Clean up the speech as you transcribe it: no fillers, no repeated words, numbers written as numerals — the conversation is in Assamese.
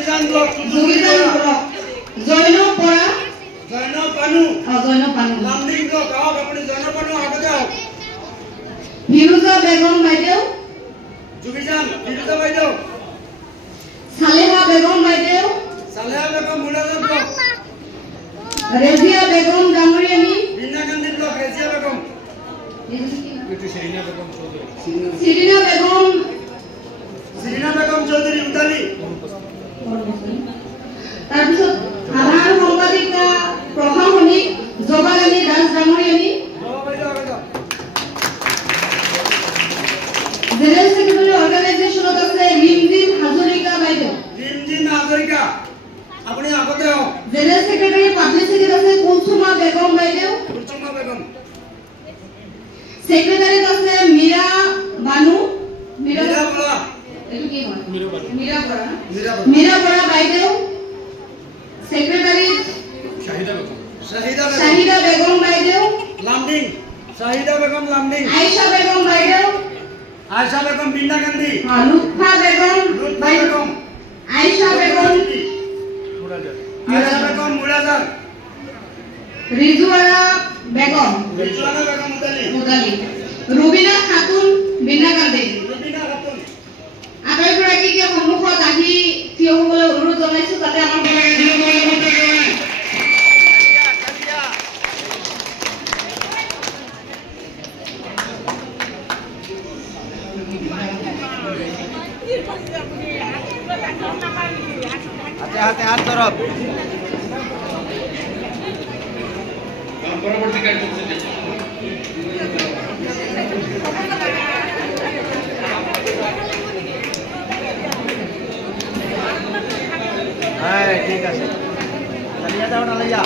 জুবিজান ব্লক জৈন পৰা জৈন পানু জৈন পানু লামডিং ব্লক আহক আপুনি জৈন পানু আগতে আহক ফিৰোজা বেগম বাইদেউ জুবিজান ফিৰোজা বাইদেউ সালেহা বেগম বাইদেউ সালেহা বেগম মুলাজান ব্লক রেজিয়া বেগম ডাঙরিয়ানী বিনা গান্ধী ব্লক রেজিয়া বেগম সিরিনা বেগম চৌধুরী উদালি তাৰপিছত সাধাৰণ সম্পাদিকা প্ৰশাসনিক জবালানী দাস ডাঙৰিয়ানী জেনেৰেল সেক্ৰেটাৰী অৰ্গানাইজেশ্যনত আছে ৰিমজিন হাজৰিকা বাইদেউ ৰিমজিন হাজৰিকা আপনি আগতে আহক জেনেৰেল সেক্ৰেটাৰী পাব্লিচিটিত আছে কুলসুমা বেগম বাইদেউ কুলসুমা বেগম সেক্ৰেটাৰীত আছে মীৰা বানু মীৰা বড়া এটো কি হয় মীৰা বৰা বাইদেউ সেক্ৰেটাৰীত শাহিদা বেগম বাইদেউ লামডিং শাহিদা বেগম লামডিং আয়েশা বেগম বাইদেউ আয়েশা বেগম বিনা গান্ধী লুৎফা বেগম বেগম আয়েশা বেগম আয়েশা বেগম মুরাজান রিজওয়ানা বেগম মুদালি রুবিনা খাতুন বিনা গান্ধী রুবিনা খাতুন আটাইগৰাকীকে সন্মুখত আহি থিয় হ'বলৈ অনুৰোধ জনাইছো তাতে আমাৰ হাতে হাত তৰফ পৰবৰ্তী কাৰ্যসূচি হ্যাঁ ঠিক আছে চালিয়ে যাও না লাইয়া